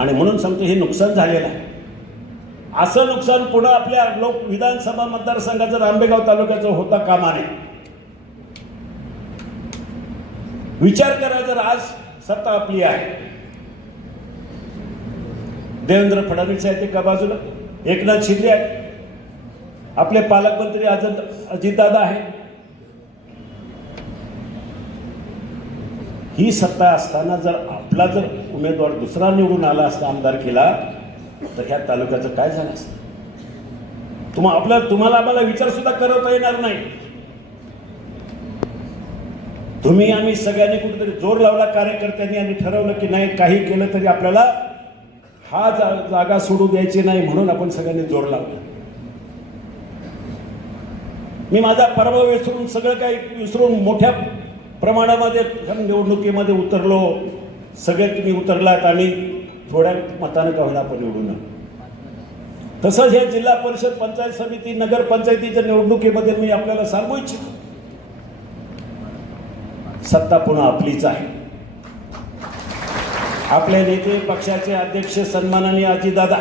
आणि म्हणून सांगतो हे नुकसान झालेलं आहे. असं नुकसान पुन्हा आपल्या लोक विधानसभा मतदारसंघाचं आंबेगाव तालुक्याचं होता कामा नये विचार करा जर आज सत्ता आपली आहे. देवेंद्र फडणवीस आहेत एका बाजूला एकनाथ शिंदे आहेत. आपले पालकमंत्री अजित अजितदादा आहे ही सत्ता असताना जर आपला जर उमेदवार दुसरा निवडून आला असता आमदार केला तर ह्या तालुक्याचं काय झालं असतं? तुम्हा आपला तुम्हाला आम्हाला विचार सुद्धा करता येणार नाही. तुम्ही आम्ही सगळ्यांनी कुठेतरी जोर लावला कार्यकर्त्यांनी आणि ठरवलं की नाही काही केलं तरी आपल्याला हा जा जागा सोडू द्यायची नाही म्हणून आपण सगळ्यांनी जोर लावला. मी माझा पराभव विसरून सगळं काही विसरून मोठ्या प्रमाणामध्ये निवडणुकीमध्ये उतरलो. सगळे तुम्ही उतरलात आणि थोड्या मतानं का होईना आपण निवडून तसंच हे जिल्हा परिषद पंचायत समिती नगरपंचायतीच्या निवडणुकीमध्ये मी आपल्याला सांगू इच्छितो. सत्ता पुन्हा आपलीच आहे. आपले नेते पक्षाचे अध्यक्ष सन्माननीय अजितदादा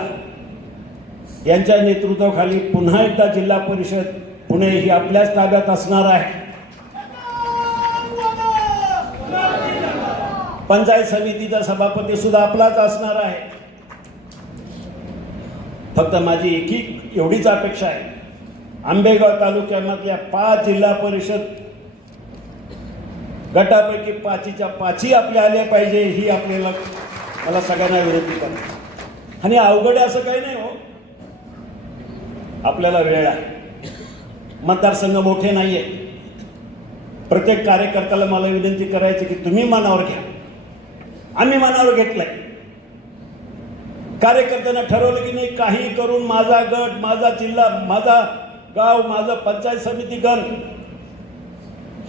यांच्या नेतृत्वाखाली पुन्हा एकदा जिल्हा परिषद पुणे ही आपल्याच ताब्यात असणार आहे. पंचायत समितीचा सभापती सुद्धा आपलाच असणार आहे. फक्त माझी एकी एवढीच अपेक्षा आहे. आंबेगाव तालुक्यामधल्या पाच जिल्हा परिषद गटापैकी पाचीच्या पाची आपल्या आल्या पाहिजे ही आपल्याला मला सगळ्यांना विनंती करायची आणि अवघड आहे असं काही नाही हो. आपल्याला वेळ आहे. मतदारसंघ मोठे नाहीये. प्रत्येक कार्यकर्त्याला मला विनंती करायची की तुम्ही मनावर घ्या. आम्ही मनावर घेतलंय. कार्यकर्त्यांना ठरवलं की नाही काही करून माझा गट माझा जिल्हा माझा गाव माझं पंचायत समिती गण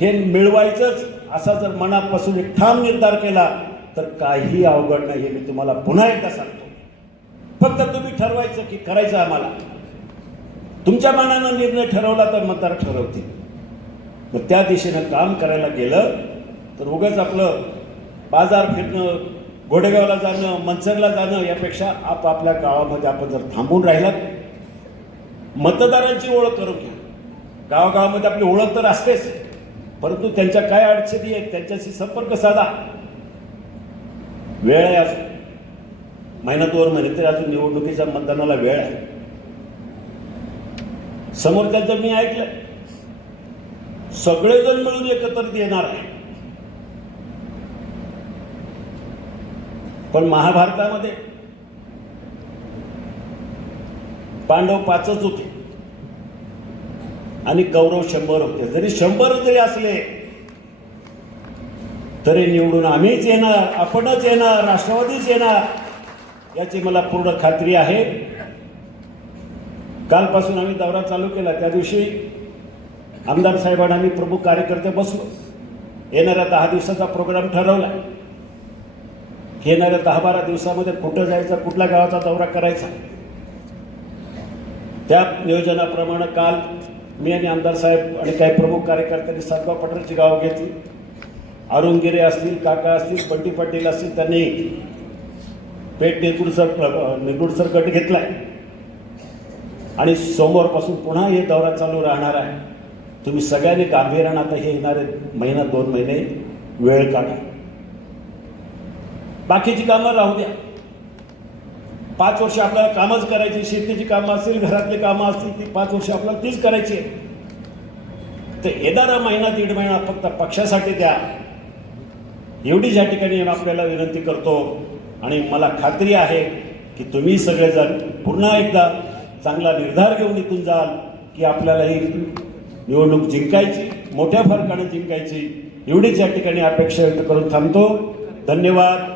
हे मिळवायचंच असा जर मनापासून एक ठाम निर्धार केला तर काही अवघड नाही हे मी तुम्हाला पुन्हा एकदा सांगतो. फक्त तुम्ही ठरवायचं की करायचं आम्हाला. तुमच्या मनानं निर्णय ठरवला तर मतदार ठरवतील. मग त्या दिशेनं काम करायला गेलं तर उगाच आपलं बाजार फिरणं घोडेगावला जाणं मनसरला जाणं यापेक्षा आपापल्या गावामध्ये आपण जर थांबून राहिलात मतदारांची ओळख करून घ्या. गावागावामध्ये आपली ओळख तर असतेच परंतु त्यांच्या काय अडचणी आहेत त्यांच्याशी संपर्क साधा. वेळ आहे अजून. महिना दोन महिने तरी अजून निवडणुकीच्या मतदानाला वेळ आहे. समोर त्यांचं मी ऐकलं सगळेजण मिळून एकत्रित येणार आहे. पण महाभारतामध्ये पांडव पाचच होते. आणि कौरव शंभर होते. जरी शंभर जरी असले तरी निवडून आम्हीच येणार आपणच येणार राष्ट्रवादीच येणार याची मला पूर्ण खात्री आहे. कालपासून आम्ही दौरा चालू केला. त्या दिवशी आमदार साहेबांना आम्ही प्रमुख कार्यकर्ते बसलो. येणाऱ्या दहा दिवसाचा प्रोग्राम ठरवला. येणाऱ्या दहा बारा दिवसामध्ये कुठं जायचं कुठल्या गावाचा दौरा करायचा? त्या नियोजनाप्रमाणे काल मी आणि आमदार साहेब आणि काही प्रमुख कार्यकर्त्यांनी सातवा पटेलची गावं घेतली. अरुणगिरे असतील काका असतील बंटी पाटील असतील त्यांनी पेठ निगुडसर निगुडसर गट घेतलाय. आणि सोमवारपासून पुन्हा हे दौरा चालू राहणार आहे. तुम्ही सगळ्यांनी गांभीर्यानं आता हे येणारे महिना दोन महिने वेळ काढा. बाकीची कामं राहू द्या. पाच वर्ष आपल्याला कामच करायची शेतीची कामं असतील घरातली कामं असतील ती पाच वर्ष आपल्याला तीच करायची. तर येणारा महिना दीड महिना फक्त पक्षासाठी द्या. एवढीच या ठिकाणी आपल्याला विनंती करतो. आणि मला खात्री आहे की तुम्ही सगळेजण पुन्हा एकदा चांगला निर्धार घेऊन इथून जाल की आपल्याला ही निवडणूक जिंकायची मोठ्या फरकाने जिंकायची. एवढीच या ठिकाणी अपेक्षा व्यक्त करून थांबतो. धन्यवाद.